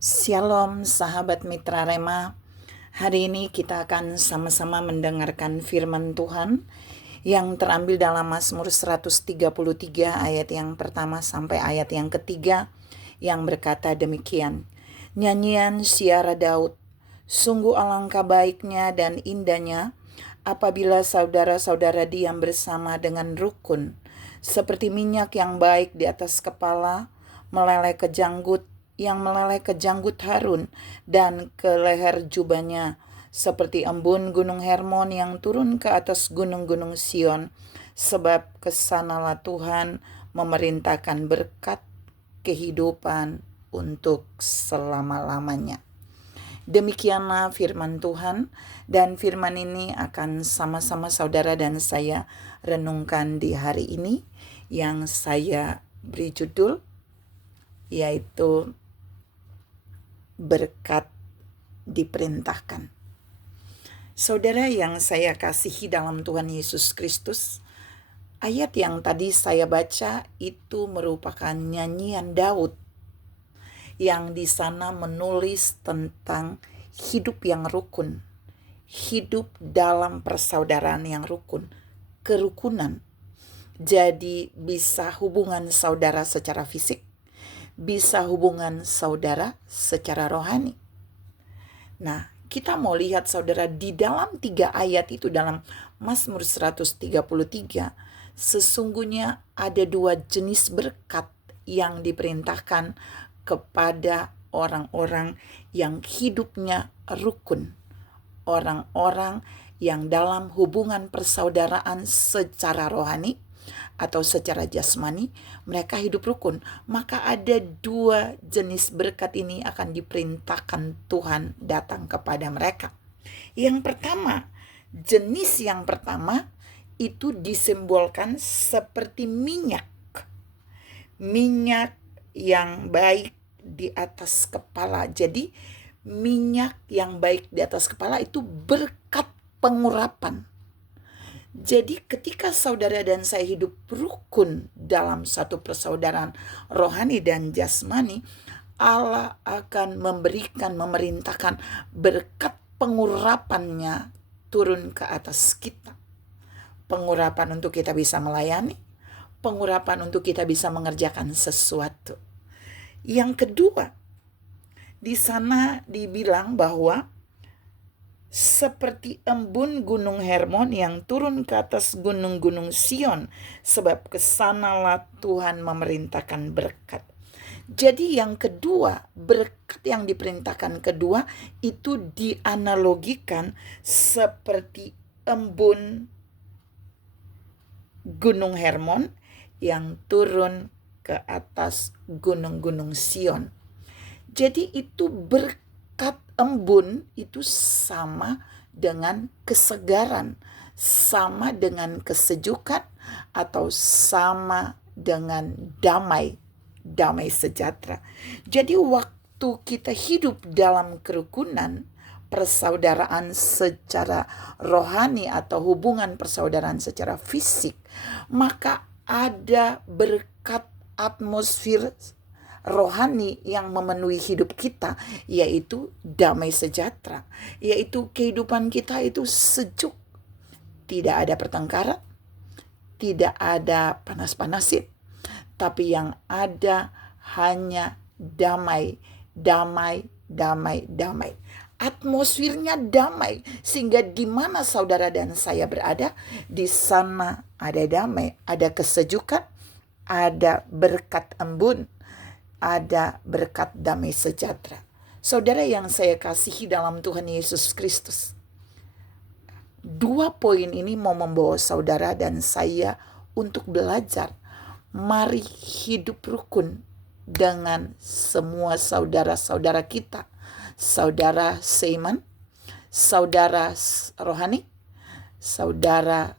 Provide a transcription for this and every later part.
Shalom sahabat Mitra Rema. Hari ini kita akan sama-sama mendengarkan firman Tuhan yang terambil dalam Mazmur 133 ayat yang pertama sampai ayat yang ketiga yang berkata demikian. Nyanyian Siara Daud. Sungguh alangkah baiknya dan indahnya apabila saudara-saudara diam bersama dengan rukun, seperti minyak yang baik di atas kepala, meleleh ke janggut, yang meleleh ke janggut Harun dan ke leher jubahnya, seperti embun gunung Hermon yang turun ke atas gunung-gunung Sion, sebab kesanalah Tuhan memerintahkan berkat kehidupan untuk selama-lamanya. Demikianlah firman Tuhan, dan firman ini akan sama-sama saudara dan saya renungkan di hari ini, yang saya beri judul yaitu berkat diperintahkan. Saudara yang saya kasihi dalam Tuhan Yesus Kristus, ayat yang tadi saya baca itu merupakan nyanyian Daud yang di sana menulis tentang hidup yang rukun, hidup dalam persaudaraan yang rukun, kerukunan. Jadi bisa hubungan saudara secara fisik, bisa hubungan saudara secara rohani. Nah, kita mau lihat saudara di dalam 3 ayat itu dalam Mazmur 133, sesungguhnya ada 2 jenis berkat yang diperintahkan kepada orang-orang yang hidupnya rukun, orang-orang yang dalam hubungan persaudaraan secara rohani atau secara jasmani, mereka hidup rukun. Maka ada 2 jenis berkat ini akan diperintahkan Tuhan datang kepada mereka. Yang pertama, jenis yang pertama itu disimbolkan seperti minyak. Minyak yang baik di atas kepala. Jadi minyak yang baik di atas kepala itu berkat pengurapan. Jadi ketika saudara dan saya hidup rukun dalam satu persaudaraan rohani dan jasmani, Allah akan memerintahkan berkat pengurapannya turun ke atas kita. Pengurapan untuk kita bisa melayani, pengurapan untuk kita bisa mengerjakan sesuatu. Yang kedua, di sana dibilang bahwa seperti embun gunung Hermon yang turun ke atas gunung-gunung Sion, sebab kesanalah Tuhan memerintahkan berkat. Jadi yang kedua, berkat yang diperintahkan kedua itu dianalogikan seperti embun gunung Hermon yang turun ke atas gunung-gunung Sion. Jadi itu berkat embun itu sama dengan kesegaran, sama dengan kesejukan, atau sama dengan damai sejahtera. Jadi waktu kita hidup dalam kerukunan, persaudaraan secara rohani atau hubungan persaudaraan secara fisik, maka ada berkat atmosfer rohani yang memenuhi hidup kita, yaitu damai sejahtera, yaitu kehidupan kita itu sejuk, tidak ada pertengkaran, tidak ada panas-panasin, tapi yang ada hanya damai. Atmosfernya damai, sehingga di mana saudara dan saya berada, di sana ada damai, ada kesejukan, ada berkat embun, ada berkat damai sejahtera. Saudara yang saya kasihi dalam Tuhan Yesus Kristus, 2 poin ini mau membawa saudara dan saya untuk belajar. Mari hidup rukun dengan semua saudara-saudara kita, saudara seiman, saudara rohani, saudara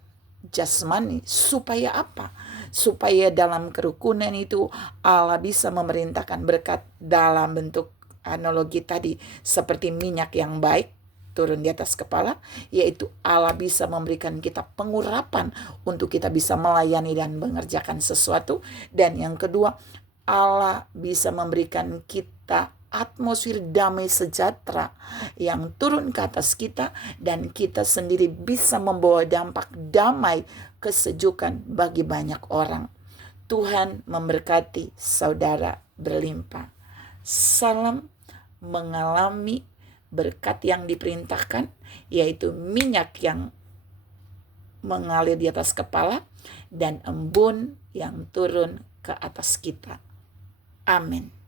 jasmani. Supaya apa? Supaya dalam kerukunan itu Allah bisa memerintahkan berkat dalam bentuk analogi tadi, seperti minyak yang baik turun di atas kepala, yaitu Allah bisa memberikan kita pengurapan untuk kita bisa melayani dan mengerjakan sesuatu. Dan yang kedua, Allah bisa memberikan kita atmosfer damai sejahtera yang turun ke atas kita, dan kita sendiri bisa membawa dampak damai kesejukan bagi banyak orang. Tuhan memberkati saudara berlimpah. Salam mengalami berkat yang diperintahkan, yaitu minyak yang mengalir di atas kepala dan embun yang turun ke atas kita. Amin.